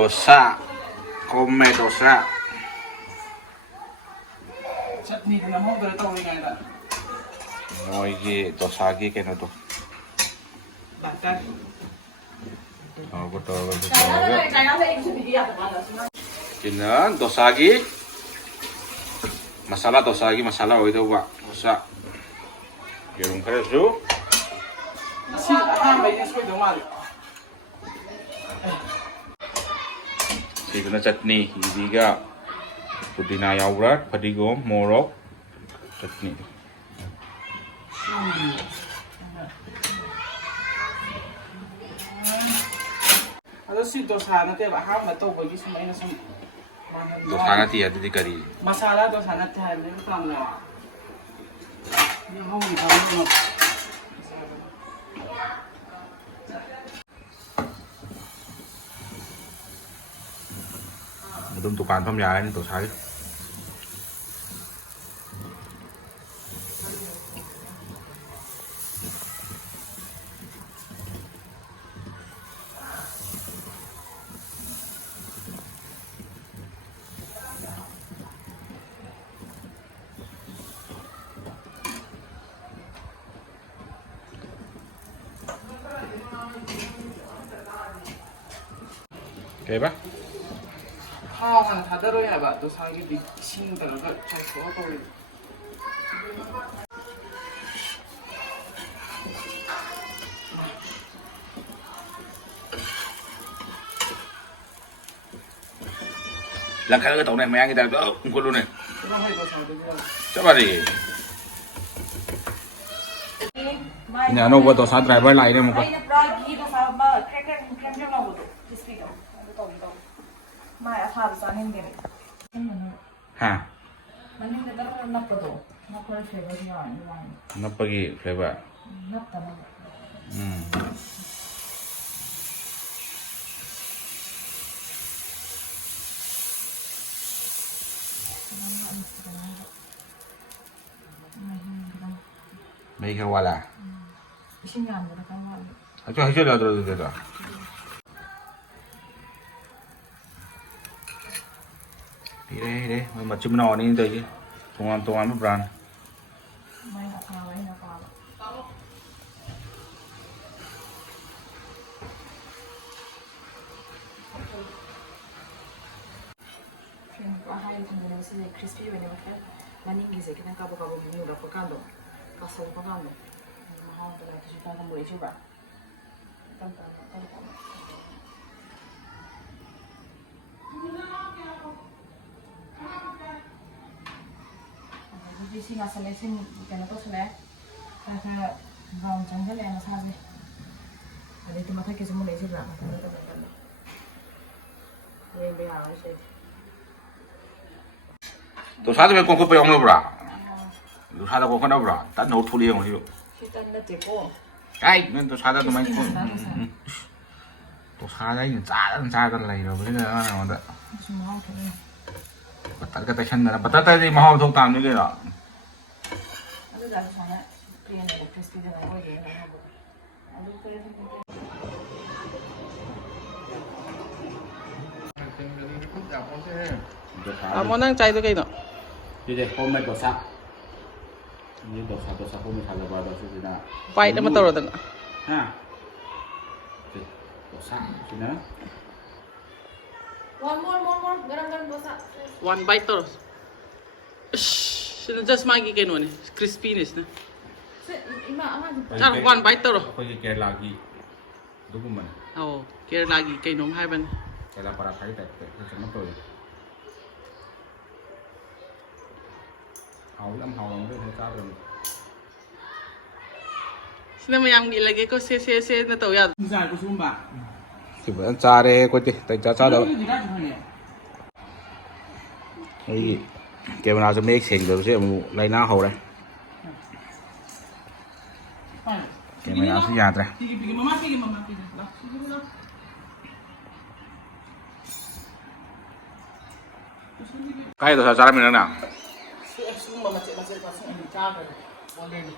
dosa. Come dosa. Chutney na mo pero tawag nga ito. Moigi dosagi kena to. Bakar. Oh betul betul. Kena dosagi. Masala dosagi masala itu pak. Dosa. Gerung keresu. Si may isko do mal. Siguna chutney idiga. Pudina yaurat, padigom, morok, chutney. Ada si dosa na tayo baham na to bagi sumay na sum. Dosa nanti ada di kari. Masala dosa na tayo na tang na. Yung hong tang na. Belum tukan pam ya ini dosa. Okay ba? 하나 다 들어야 봐. 또 사기 신다가 잘 써도. Lang cái tàu này mày ăn cái tàu không có luôn này. Nó hay dosa được. Chắc là gì? Nhà nó có dosa driver lại đây một con. Ha. Napagi flavor. Mấy cái qua là. Cho rồi. Đi đây, mà chim nọ đi tới chứ. Tongan một brand. crispy වෙනකොට මනින් ගිසේ කියන කබ කබ මුඩ පකando kasong pagando mahal talaga siya kung mo ito ba tanta jadi sih masalah sih bukan apa sih karena bawang janggal yang masalah ada itu mata kita semua isi berapa yang biar sih dosa itu kok pe ong lo bra. Dosa itu kok na bra. Tan no thuli ong hiyo. kita nggak teko Ai, nên dosa itu main ko. Dosa itu cha kan lai rồi bây giờ nó đó. semua orang Batat ka tashan na. Batat ay mahal thong tam ni kaya. ada dah sana krian ada crispy dan apa dia ada krian Amo nang chai to kayo no. Jadi homemade dosa. Ini dosa homemade kalau buat dosa sini. Bite naman tawag na. Ha. Dosa sini. one more garam dosa One bite to. Sino just magi kayo ni crispiness na. ima ama Char one bite to. Ako yung care lagi. Dugo man. Oh, kaya lagi kayo nung hai ban. Kaya para tayo tayo. Kasi mo to. Hào lắm đấy thấy sao rồi. Sino mayang nilagay ko se na to yan. Saan ko sumba? Thì vẫn cha đây coi chị, tay cha đâu. Cái kêu nào cho mấy xịn rồi sẽ lấy nó hầu đây. Cái này nó sẽ giạt ra. Cái đó sao mình nữa nào? Semua macam-macam pasang ini cara boleh ni.